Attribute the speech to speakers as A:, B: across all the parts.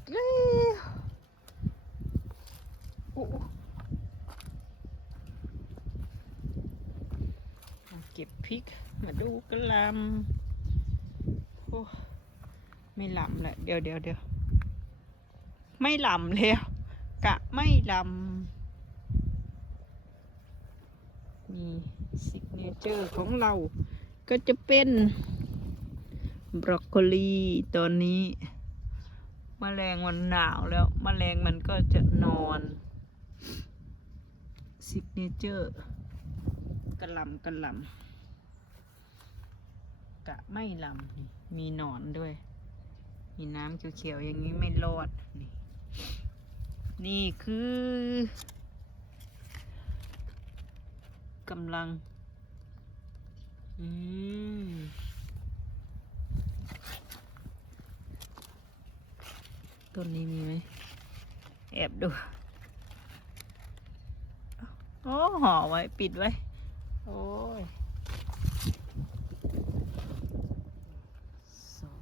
A: กแล้วเก็บพริก มาดูกระลำโอ้ไม่ลำแล้วเดี๋ยวเดี๋ยวเดี๋ยวไม่ลำแล้วกะไม่ลำมีซิกเนเจอร์ของเราก็จะเป็นบรอกโคลีตอนนี้ มแมลงมันหนาวแล้วมแมลงมันก็จะนอนซิกเนเจอร์กระลำกระลำกะไม่ลำมีหนอนด้วย มีน้ำเขียวๆอย่างนี้ไม่รอด นี่ นี่คือกำลัง อืม ต้นนี้มีไหมแอบดู โอ้ห่อไว้ ปิดไว้ โอ้ยสอง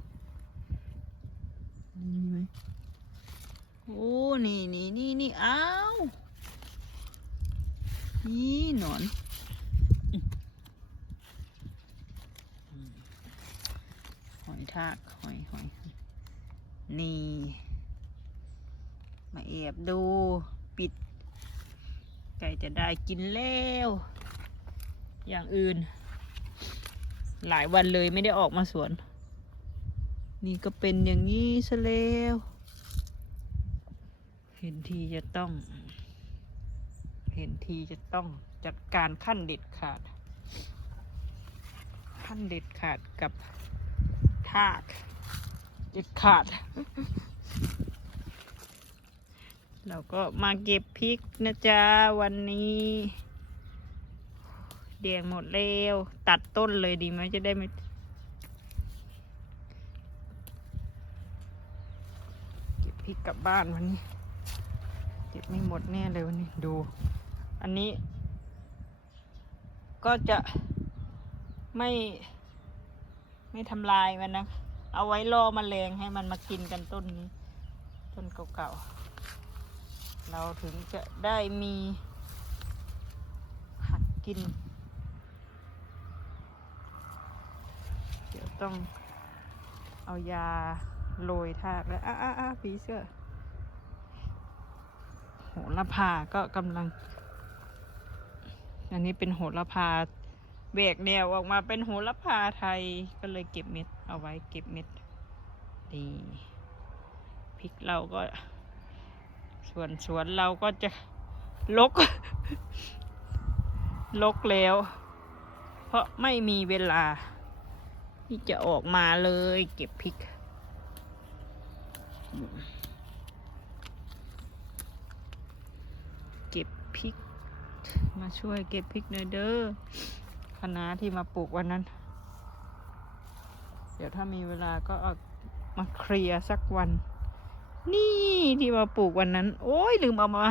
A: นี่มีไหมโอ้ นี่นี่นี่นี่อ้าวนี่หนอนหอยทาก หอยหอยนี่ มาแอบดูปิดไก่จะได้กินแล้ว อย่างอื่น หลายวันเลยไม่ได้ออกมาสวน นี่ก็เป็นอย่างนี้ซะแล้ว เห็นทีจะต้อง เห็นทีจะต้องจัดการขั้นเด็ดขาด ขั้นเด็ดขาดกับทากเด็ดขาด เราก็มาเก็บพริกนะจ๊ะ วันนี้แดงหมดแล้วตัดต้นเลยดีไหมจะได้ไม่เก็บพริกกลับบ้านวันนี้ เก็บไม่หมดแน่เลยวันนี้ดู อันนี้ ก็จะไม่ ไม่ทำลายมันนะ เอาไว้ล่อมแมลงให้มันมากินกันต้นนี้ ต้นเก่าๆ เราถึงจะได้มีผักกิน เดี๋ยวต้องเอายาโรยทากแล้วอ้าอ้าอ้าผีเสื้อโหระพาก็กำลัง อันนี้เป็นโหระพาแบกแนวออกมาเป็นโหระพาไทยก็เลยเก็บเม็ดเอาไว้เก็บเม็ดดีพริกเราก็ ส่วนสวนเราก็จะลก ลกแล้ว เพราะไม่มีเวลา ที่จะออกมาเลยเก็บพริก เก็บพริก มาช่วยเก็บพริกหน่อยเด้อคณะที่มาปลูกวันนั้น เดี๋ยวถ้ามีเวลาก็เอามาเคลียร์สักวัน นี่ที่มาปลูกวันนั้น โอ้ยลืมเอามา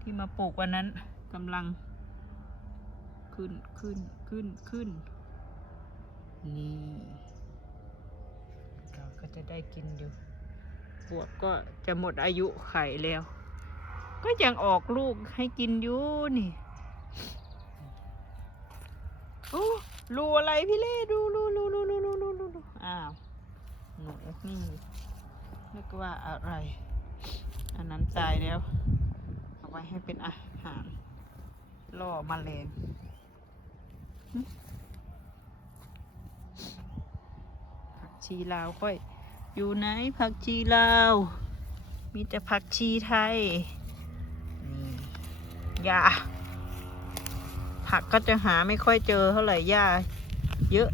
A: ที่มาปลูกวันนั้นกำลัง ขึ้นขึ้นขึ้นขึ้น นี่เราก็จะได้กินอยู่บวบก็จะหมดอายุไข่แล้ว ก็ยังออกลูกให้กินอยู่นี่อู้รูอะไรพี่เล่ดูรูรูรูรูรูรูอ้าว หนูนี่เรียกว่าอะไร อันนั้นตายแล้ว เอาไว้ให้เป็นอาหารล่อมแมลงผักชีลาวค่อย อยู่ไหนผักชีลาว มีแต่ผักชีไทยนี่ยาผักก็จะหาไม่ค่อยเจอเท่าไหร่หญ้าเยอะ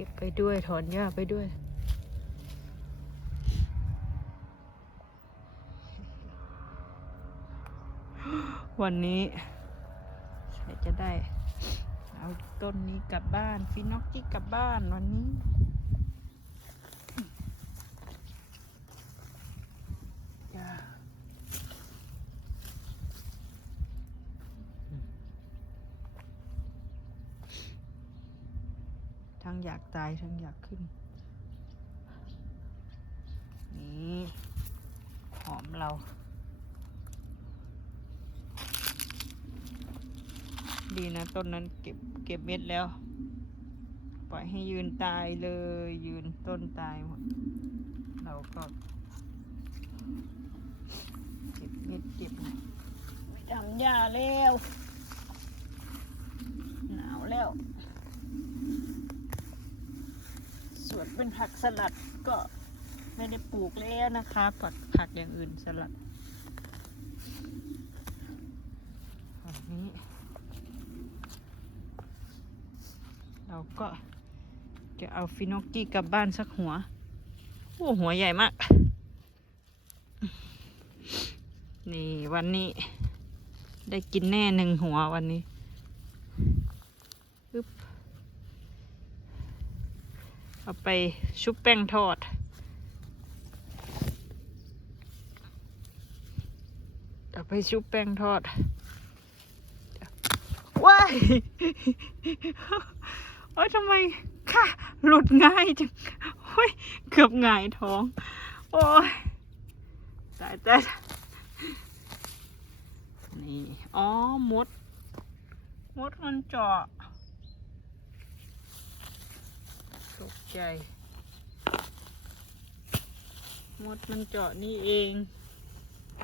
A: ก็บไปด้วยถอนหญ้าไปด้วย วันนี้ใส่จะได้ เอาต้นนี้กลับบ้านฟินอกกี้กลับบ้านวันนี้ อยากตายทั้งอยากขึ้น นี่หอมเราดีนะต้นนั้นเก็บเก็บเม็ดแล้ว ปล่อยให้ยืนตายเลย ยืนต้นตายหมด เราก็ เก็บเม็ดเก็บหน่อยไม่ทำหญ้าแล้ว หนาวแล้ว ส่วน เป็นผักสลัดก็ไม่ได้ปลูกแล้วนะคะผักผักอย่างอื่นสลัดนนี้ เราก็จะเอาฟินอกกี้กลับบ้านสักหัว โอ้หัวใหญ่มาก นี่วันนี้ได้กินแน่หนึ่งหัววันนี้อึ๊บ เอาไปชุบแป้งทอด เอาไปชุบแป้งทอด ว้ายโอ้ยทำไมค่ะ หลุดง่ายจังโอ้ยเกือบหงายท้อง โอ้ยตายตายนี่ อ๋อมด มดมันเจาะ ตกใจ มดมันเจาะนี่เอง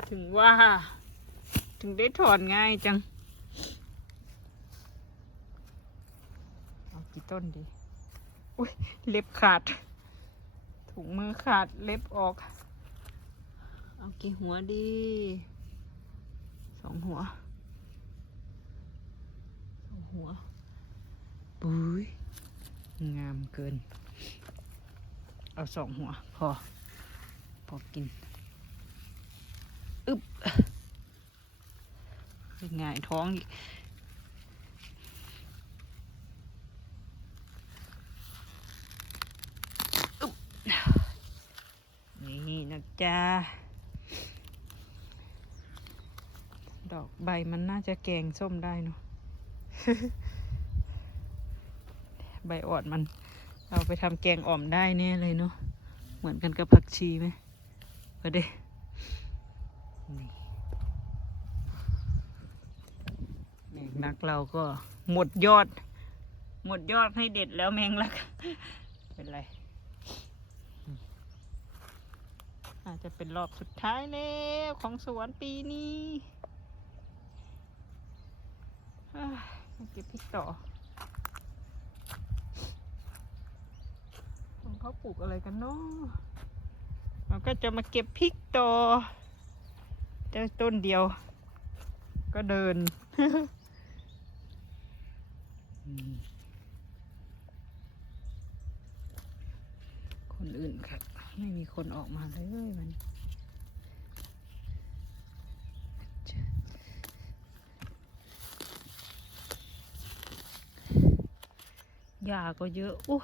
A: ถึงว่า ถึงได้ถอนง่ายจัง เอากี่ต้นดี อุ้ยเล็บขาด ถุงมือขาดเล็บออก เอากี่หัวดีสองหัว สองหัวปุ้ย งามเกิน เอาสองหัว พอ พอกิน อึบเป็นไงายท้องอีกอึบนี่นะจ๊ะ ดอกใบมันน่าจะแกงส้มได้เนาะ ใบอ่อนมัน เอาไปทำแกงอ่อมได้แน่เลยเนาะเหมือนกันกับผักชีไหมก็ได้แมงลักเราก็หมดยอด หมดยอดให้เด็ดแล้วแมงลัก เป็นไร อาจจะเป็นรอบสุดท้ายแล้วของสวนปีนี้มาเก็บพริกต่อของ เขาปลูกอะไรกันเนาะเราก็จะมาเก็บพริกต่อแต่ต้นเดียว ก็เดินคนอื่นครับไม่มีคนออกมาเลยมันหญ้าก็เยอะอู้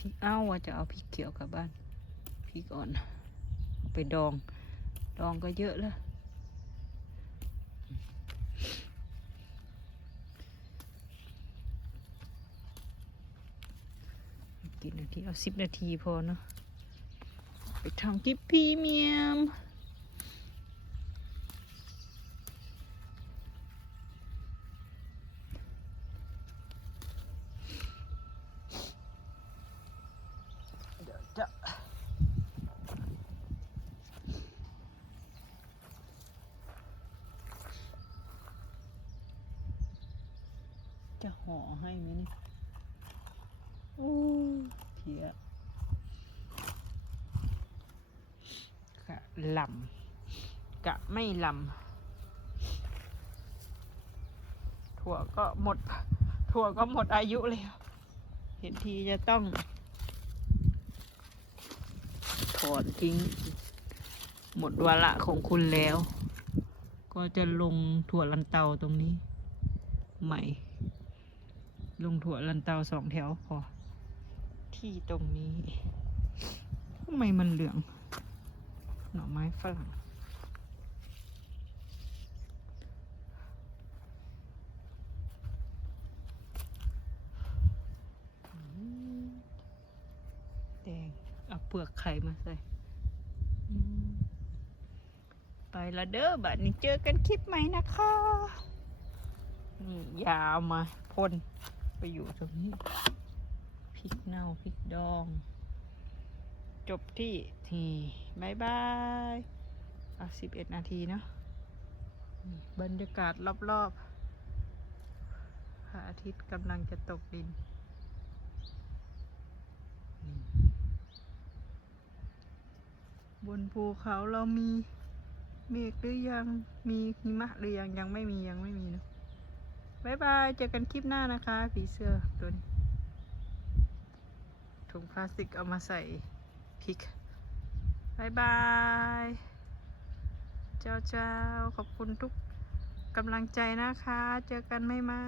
A: พริกเอ้าว่าจะเอาพริกเขียวกลับบ้านพริกอ่อน ไปดอง ดองก็เยอะแล้วกี่นาทีเอาสิบนาทีพอเนาะไปทำคลิปพรีเมียม จะห่อให้ไหมเนี่ยอู้เพียกะลำกะไม่ลำถั่วก็หมด ถั่วก็หมดอายุแล้ว เห็นทีจะต้อง ถอนทิ้ง หมดวาระของคุณแล้ว ก็จะลงถั่วลันเตาตรงนี้ ใหม่ ลงถั่วลันเตาสองแถวพอ ที่ตรงนี้ทำไมมันเหลือง หน่อไม้ฝรั่งแดงเอาเปลือกไข่มาใส่ไปละเด้อบัดนี้เจอกันคลิปใหม่นะคะ นี่ยาวมาพ่น ไปอยู่ตรงนี้พริกเน่าพริกดอง จบที่ทีบายบายอะสิบเอ็ดนาทีเนาะบรรยากาศรอบๆพระอาทิตย์กำลังจะตกดินบนภูเขาเรามีเมฆหรือยัง มีหิมะหรือยัง ยังไม่มียังไม่มีเนอะ บายบาย เจอกันคลิปหน้านะคะผีเสื้อตัวนี้ถุงพลาสติกเอามาใส่พริกบายบาย เจ้าเจ้าขอบคุณทุกกำลังใจนะคะ เจอกันไม่ไม่